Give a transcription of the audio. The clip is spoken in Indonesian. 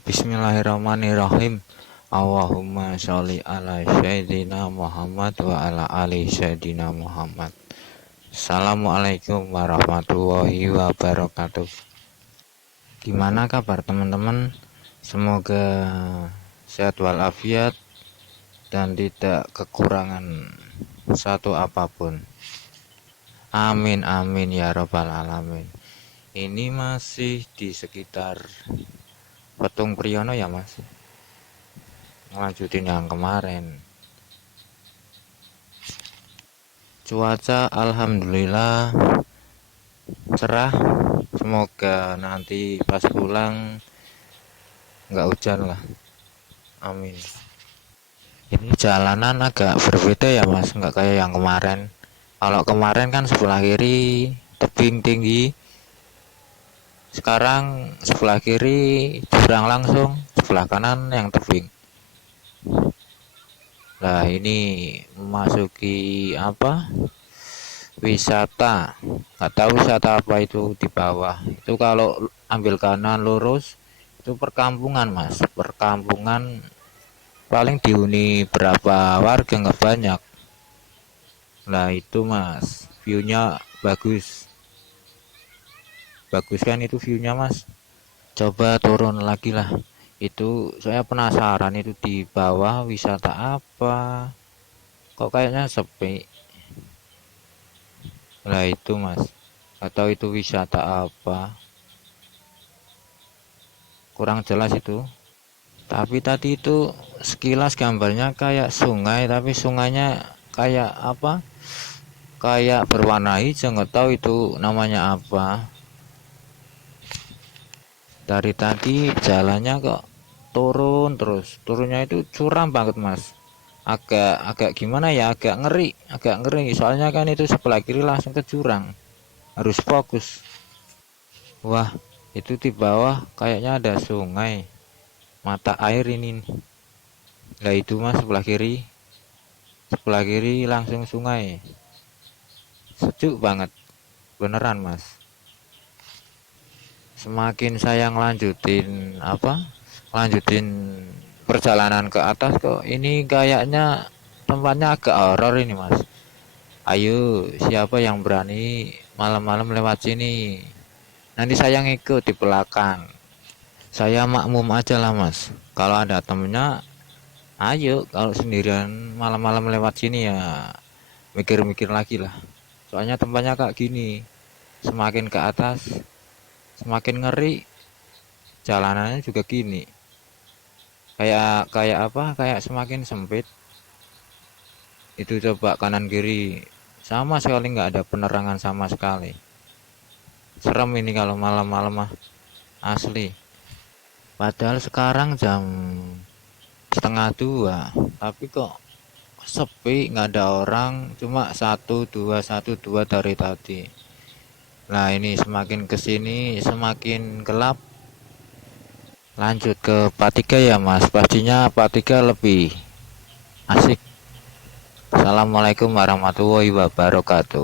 Bismillahirrahmanirrahim. Allahumma sholli ala sayyidina Muhammad wa ala ali sayyidina Muhammad. Assalamualaikum warahmatullahi wabarakatuh. Gimana kabar teman-teman? Semoga sehat walafiat dan tidak kekurangan satu apapun. Amin amin ya robbal alamin. Ini masih di sekitar Petung Priyono ya mas, ngelanjutin yang kemarin. Cuaca alhamdulillah cerah, semoga nanti pas pulang nggak hujan lah, amin. Ini jalanan agak berbeda ya mas, nggak kayak yang kemarin. Kalau kemarin kan sebelah kiri tebing tinggi, sekarang sebelah kiri jurang langsung, sebelah kanan yang tebing. Nah ini memasuki apa, wisata, nggak tahu wisata apa itu di bawah itu. Kalau ambil kanan lurus itu perkampungan mas, perkampungan, paling dihuni berapa warga, nggak banyak. Nah itu mas, viewnya bagus, bagus kan itu viewnya mas. Coba turun lagi lah, itu saya penasaran itu di bawah wisata apa, kok kayaknya sepi. Lah itu mas, atau itu wisata apa, kurang jelas itu. Tapi tadi itu sekilas gambarnya kayak sungai, tapi sungainya kayak apa, kayak berwarna hijau, nggak tahu itu namanya apa. Dari tadi jalannya kok turun terus, turunnya itu curam banget mas. Agak gimana ya, agak ngeri soalnya kan itu sebelah kiri langsung ke jurang, harus fokus. Wah itu di bawah kayaknya ada sungai, mata air ini. Lah itu mas, sebelah kiri langsung sungai, sejuk banget beneran mas. Semakin saya lanjutin perjalanan ke atas, kok ini kayaknya tempatnya agak horor ini mas. Ayo siapa yang berani malam-malam lewat sini, nanti saya ngikut di belakang. Saya makmum aja lah mas, kalau ada temennya ayo, kalau sendirian malam-malam lewat sini ya mikir-mikir lagi lah. Soalnya tempatnya kayak gini, semakin ke atas semakin ngeri, jalanannya juga gini, kayak kayak apa, kayak semakin sempit. Itu coba kanan kiri sama sekali nggak ada penerangan sama sekali. Serem ini kalau malam-malam mah, asli. Padahal sekarang jam setengah dua, tapi kok sepi, nggak ada orang, cuma satu dua dari tadi. Nah ini semakin kesini semakin gelap. Lanjut ke part 3 ya mas, pastinya part 3 lebih asik. Assalamualaikum warahmatullahi wabarakatuh.